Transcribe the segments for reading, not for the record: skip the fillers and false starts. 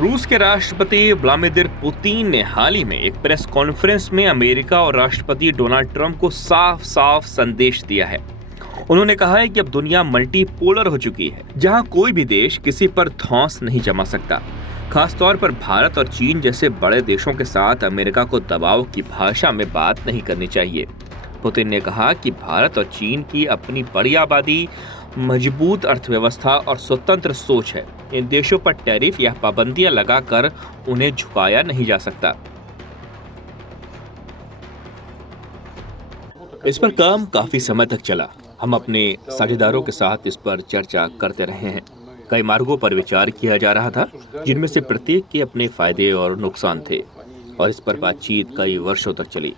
रूस के राष्ट्रपति व्लादिमीर पुतिन ने हाल ही में एक प्रेस कॉन्फ्रेंस में अमेरिका और राष्ट्रपति डोनाल्ड ट्रंप को साफ साफ संदेश दिया है। उन्होंने कहा है कि अब दुनिया मल्टीपोलर हो चुकी है, जहां कोई भी देश किसी पर धौंस नहीं जमा सकता। खासतौर पर भारत और चीन जैसे बड़े देशों के साथ अमेरिका को दबाव की भाषा में बात नहीं करनी चाहिए। पुतिन ने कहा कि भारत और चीन की अपनी बड़ी आबादी, मजबूत अर्थव्यवस्था और स्वतंत्र सोच है। इन देशों पर टैरिफ या पाबंदियां लगाकर उन्हें झुकाया नहीं जा सकता। इस पर काम काफी समय तक चला। हम अपने साझेदारों के साथ इस पर चर्चा करते रहे हैं। कई मार्गों पर विचार किया जा रहा था, जिनमें से प्रत्येक के अपने फायदे और नुकसान थे, और इस पर बातचीत कई वर्षों तक चली।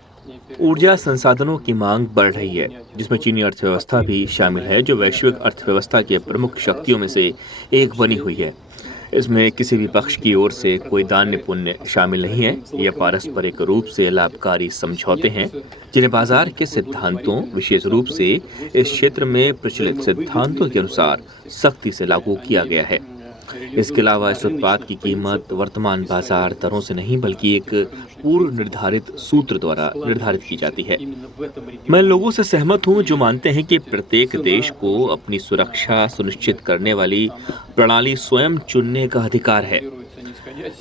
ऊर्जा संसाधनों की मांग बढ़ रही है, जिसमें चीनी अर्थव्यवस्था भी शामिल है, जो वैश्विक अर्थव्यवस्था के प्रमुख शक्तियों में से एक बनी हुई है। इसमें किसी भी पक्ष की ओर से कोई दान्य पुण्य शामिल नहीं है। यह पारस्परिक रूप से लाभकारी समझौते हैं, जिन्हें बाजार के सिद्धांतों, विशेष रूप से इस क्षेत्र में प्रचलित सिद्धांतों के अनुसार सख्ती से लागू किया गया है। इसके अलावा इस उत्पाद की कीमत वर्तमान बाजार दरों से नहीं, बल्कि एक पूर्व निर्धारित सूत्र द्वारा निर्धारित की जाती है। मैं लोगों से सहमत हूं जो मानते हैं कि प्रत्येक देश को अपनी सुरक्षा सुनिश्चित करने वाली प्रणाली स्वयं चुनने का अधिकार है।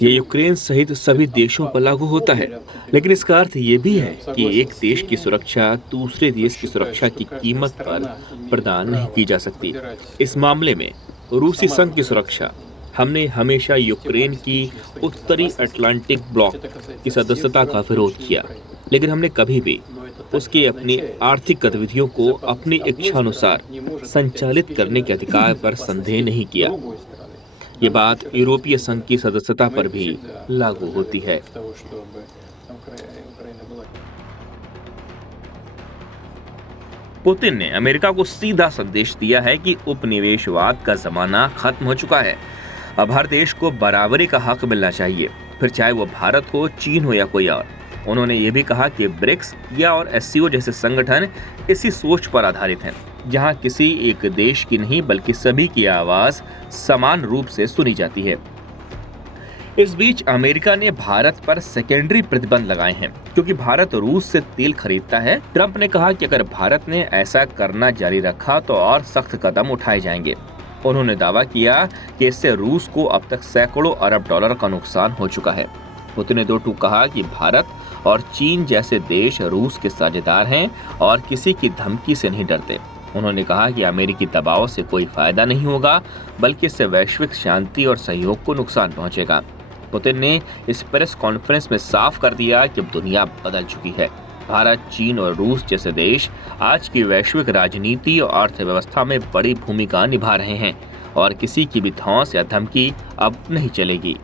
ये यूक्रेन सहित सभी देशों पर लागू होता है, लेकिन इसका अर्थ ये भी है कि एक देश की सुरक्षा दूसरे देश की सुरक्षा की कीमत पर प्रदान नहीं की जा सकती। इस मामले में रूसी संघ की सुरक्षा, हमने हमेशा यूक्रेन की उत्तरी अटलांटिक ब्लॉक की सदस्यता का विरोध किया, लेकिन हमने कभी भी उसकी अपनी आर्थिक गतिविधियों को अपनी इच्छानुसार संचालित करने के अधिकार पर संदेह नहीं किया। ये बात यूरोपीय संघ की सदस्यता पर भी लागू होती है। पुतिन ने अमेरिका को सीधा संदेश दिया है कि उपनिवेशवाद का जमाना खत्म हो चुका है। अब हर देश को बराबरी का हक मिलना चाहिए, फिर चाहे वो भारत हो, चीन हो या कोई और। उन्होंने ये भी कहा कि ब्रिक्स या और एससीओ जैसे संगठन इसी सोच पर आधारित हैं, जहां किसी एक देश की नहीं बल्कि सभी की आवाज समान रूप से सुनी जाती है। इस बीच अमेरिका ने भारत पर सेकेंडरी प्रतिबंध लगाए हैं, क्योंकि भारत रूस से तेल खरीदता है। ट्रंप ने कहा कि अगर भारत ने ऐसा करना जारी रखा तो और सख्त कदम उठाए जाएंगे। उन्होंने दावा किया कि इससे रूस को अब तक सैकड़ों अरब डॉलर का नुकसान हो चुका है। पुतिन ने दो टूक कहा कि भारत और चीन जैसे देश रूस के साझेदार हैं और किसी की धमकी से नहीं डरते। उन्होंने कहा कि अमेरिकी दबाव से कोई फायदा नहीं होगा, बल्कि इससे वैश्विक शांति और सहयोग को नुकसान पहुंचेगा। पुतिन ने इस प्रेस कॉन्फ्रेंस में साफ कर दिया कि अब दुनिया बदल चुकी है। भारत, चीन और रूस जैसे देश आज की वैश्विक राजनीति और अर्थव्यवस्था में बड़ी भूमिका निभा रहे हैं, और किसी की भी धौंस या धमकी अब नहीं चलेगी।